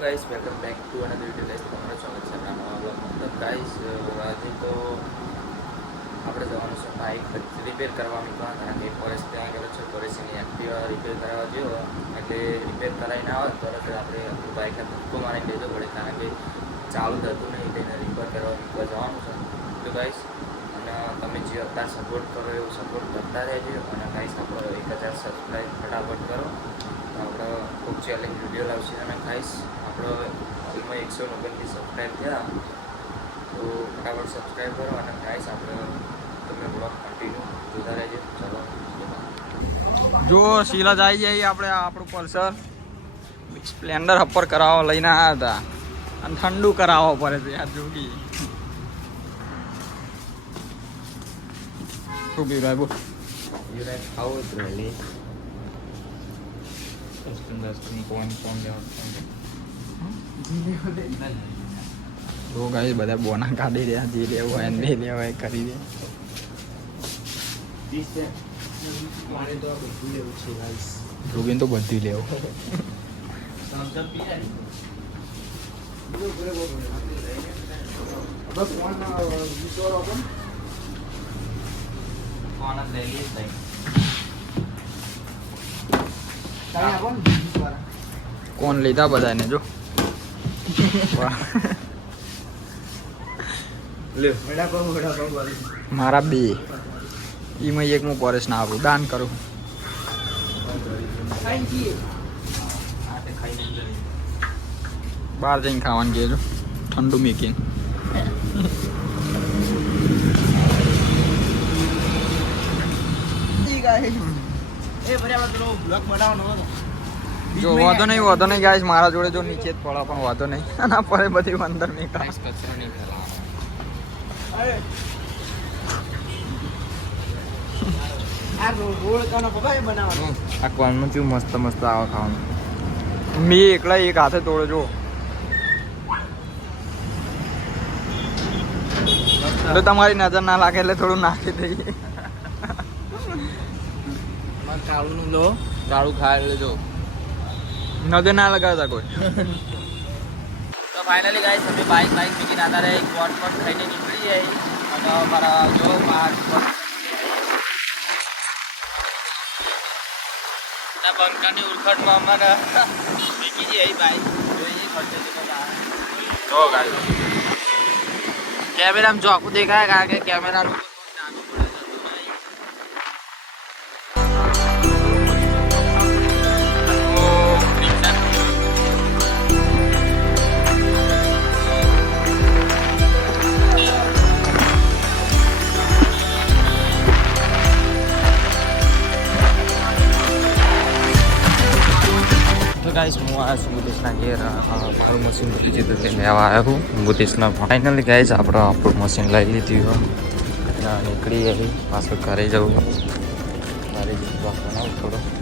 guys welcome back to another video guys તમારું સ્વાગત છે આપણા નવા બ્લોગમાં તો ગાइस આજે તો આપણે જવાનું છે બાઇક રિપેર કરવા નીકળવા કારણ કે ફોરેસ્ટ ત્યાં ગયેલો છે ફોરેસ્ટની એક્ટિવા રિપેર કરાવવા જેવો એટલે રિપેર કરાવીને આવે તરત આપણે આપણું બાઇકને ધક્કો મારીને લેજો પડે કારણ કે ચાલુ થતું નહીં તેને રિપેર કરવા નીકળવા જવાનું છે તો ગાइस અને તમે જે અત્યારે સપોર્ટ કરો એવો સપોર્ટ કરતા રહેજો અને ગાइस આપણો 1000 સબસ્ક્રાઈબ ફટાફટ કરો આપણે ખૂબ ચેલેન્જ વિડીયો લાવશે અને ગાइस આપણો હાલમાં 129 સબસ્ક્રાઈબ થયા તો ફટાફટ સબસ્ક્રાઈબ કરો અને ગાइस આપણે તમે બ્લોગ કન્ટિન્યુ જોતા રહેજો ચલો જો શીલા આવી જાય આપણે આપણું પલ્સર સ્પ્લેન્ડર અપર કરાવવા લઈને આવ્યા હતા અને ઠંડુ કરાવવો પડે છે યાર જોગી શું પીવડાય બોલ યુરાય ખાવો જ રહે તો ગાઈસ બધા બોના કાઢી રહ્યા જે લેવું હોય ને લેવા હોય કરી દે રૂબીન તો બધું લેવું કોણ લીધા બધાને જો મારા બે એમાં એક હું પરેશ ના આપું દાન કરું બહાર જઈને ખાવાનું કહેજો ઠંડુ મેકીને જો વાંધો નહીં ગાઈસ મારા જોડે જો નીચે જ પડે પણ વાંધો નહીં આના પર બધી અંદર નહીં કચરો નહીં આ કોનમાં કેવું મસ્ત મસ્ત આવે ખાવાનું મેં એકલા એક હાથે તોડે જો એટલે તમારી નજર ના લાગે એટલે થોડું નાખી દઈએ કાળું લો કાળું ખાય એટલે જો નજર ના લગાવતા કોઈ તો ફાઇનલી ગાઈસ અમે બાઇક મૂકીને આધારે એક વોટ પર થઈને નીકળી જાય અને અમારા જો બંકાની ઉરખડમાં અમારા મૂકી જાય બાઇક તો ગાઈસ કેમેરામાં ચોખ્ખું દેખાય કારણ કે કેમેરાનું गाइस હું આ છું ભૂતેશના ઘેર મારું મશીન ભૂલી જતું તે લેવા આવ્યો હું ભૂતેશના ફાઇનલી ગાઈસ આપણે આપણું મશીન લઈ લીધું નીકળી આવી પાછું ઘરે જવું ઘરે જવું બનાવું થોડું